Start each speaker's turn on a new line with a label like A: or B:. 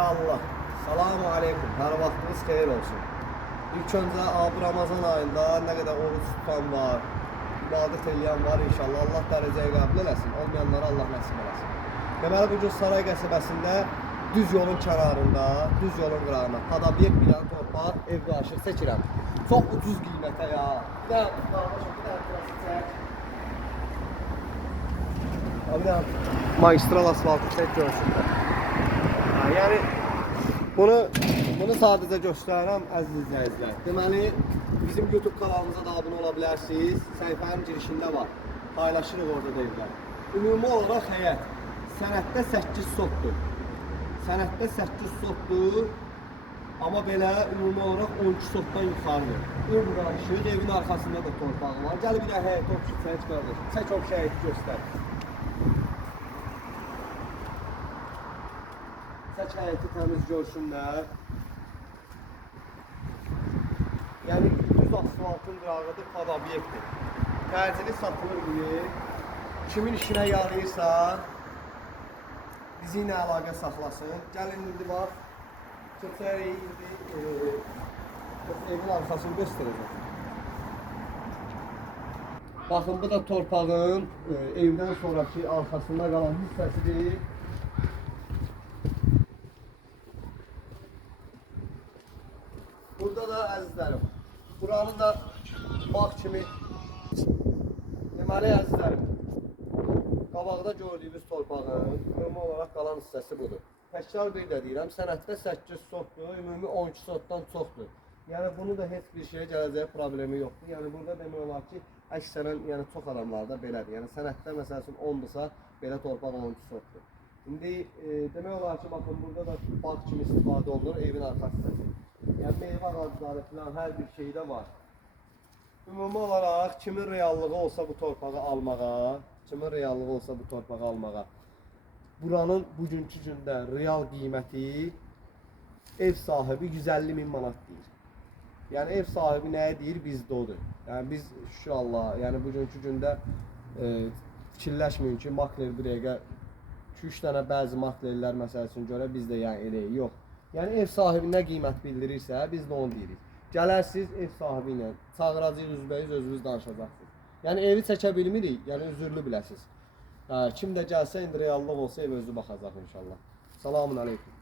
A: Allah. Selamun aleyküm. Her vaktiniz hayır olsun. İlk önce bu Ramazan ayında ne kadar oruç tutan var, ibadet edən var inşallah. Allah dərəcəyə qəbul eləsin. Olmayanlara Allah nəsib eləsin. Deməli bu gün Saray qəsəbəsində düz yolun kənarında, düz yolun qırağında Tadabiyyək bir dənə torpaq ev qarışıq çəkirəm. Çox ucuz qiymətə ya. Bir dənə qardaş, bir dənə burası çək. Dənə magistral asfaltı çək görsünlər. Yəni bunu bunu sadəcə göstərirəm əziz izləyicilər. Deməli bizim YouTube kanalımıza da abunə ola bilərsiniz. Səhifənin girişində var. Paylaşırıq orada da evlər. Ümumi olaraq həyət sənətdə 8 sotdur. Sənətdə 8 sotdur. Amma belə ümumi olaraq 12 sotdan yuxarıdır. Ev qarışıq, evin arxasında da torpağı var. Gəl bir də həyət oxşu çək qardaş. Çək oxşu həyəti. Çək həyəti təmiz görsünlər. Yəni düz asfaltın qırağıdır, pad obyektdir. Təcili satılır biri. Kimin işinə yarayırsa bizi ilə əlaqə saxlasın. Gəlin indi bax. Kötərik indi e, evin arxasını göstərəcək. Baxın bu da torpağın e, evdən sonraki arxasında qalan hissəsidir. Burada da əzizlərim, buranı da bağ kimi deməli əzizlərim, qabaqda gördüyünüz torpağın ümumi olaraq qalan hissəsi budur. Təkrar bir də deyirəm, sənətdə 8 sotdur, ümumi 12 sotdan çoxdur. Yəni bunu da heç bir şeyə gələcək problemi yoxdur. Yəni burada demək olar ki, əksərən yəni çox adamlarda belədir. Yəni sənətdə məsəl üçün 10-dursa, belə torpaq 12 sotdur. İndi e, demək olar ki, baxın burada da bağ kimi istifadə olunur evin arxa hissəsi. Yəni meyvə ağacları falan hər bir şeydə var. Ümumi olaraq kimin reallığı olsa bu torpağı almağa, kimin reallığı olsa bu torpağı almağa, buranın bugünkü gündə real qiyməti ev sahibi 150 min manat deyir. Yəni ev sahibi nəyə deyir? Bizdə odur. Yəni biz şükür Allah, yəni bugünkü gündə e, fikirləşməyin ki, makler bir dəqiqə 2-3 dənə bəzi maklerlər məsəl üçün görə bizdə yəni eləyik. Yox. Yəni ev sahibi nə qiymət bildirirsə, biz də onu deyirik. Gələrsiz ev sahibi ilə çağıracağıq üzbəyiz özünüz danışacaqsınız. Yəni evi çəkə bilmirik, yəni üzürlü biləsiniz. Hə, kim də gəlsə indi reallıq olsa ev özü baxacaq inşallah. Selamun aleyküm.